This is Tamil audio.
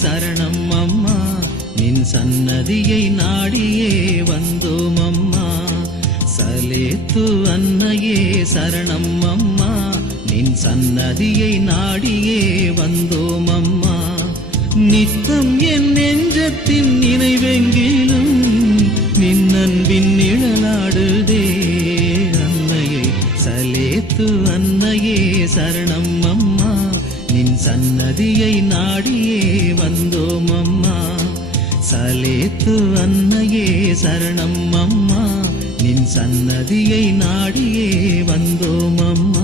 சரணம் அம்மா, நின் சன்னதியை நாடியே வந்தோம் அம்மா. சலேத்து அன்னையே சரணம் அம்மா, நின் சன்னதியை நாடியே வந்தோம் அம்மா. நித்தம் என் நெஞ்சத்தின் நினைவெங்கிலும் நின் அன்பின் நிழலாடுதே அன்னையே. சலேத்து அன்னையே சரணம் அம்மா, நின் சன்னதியை நாடியே வந்தோம் அம்மா. சலேத்து அன்னையே சரணம் அம்மா, நின் சன்னதியை நாடியே வந்தோம் அம்மா.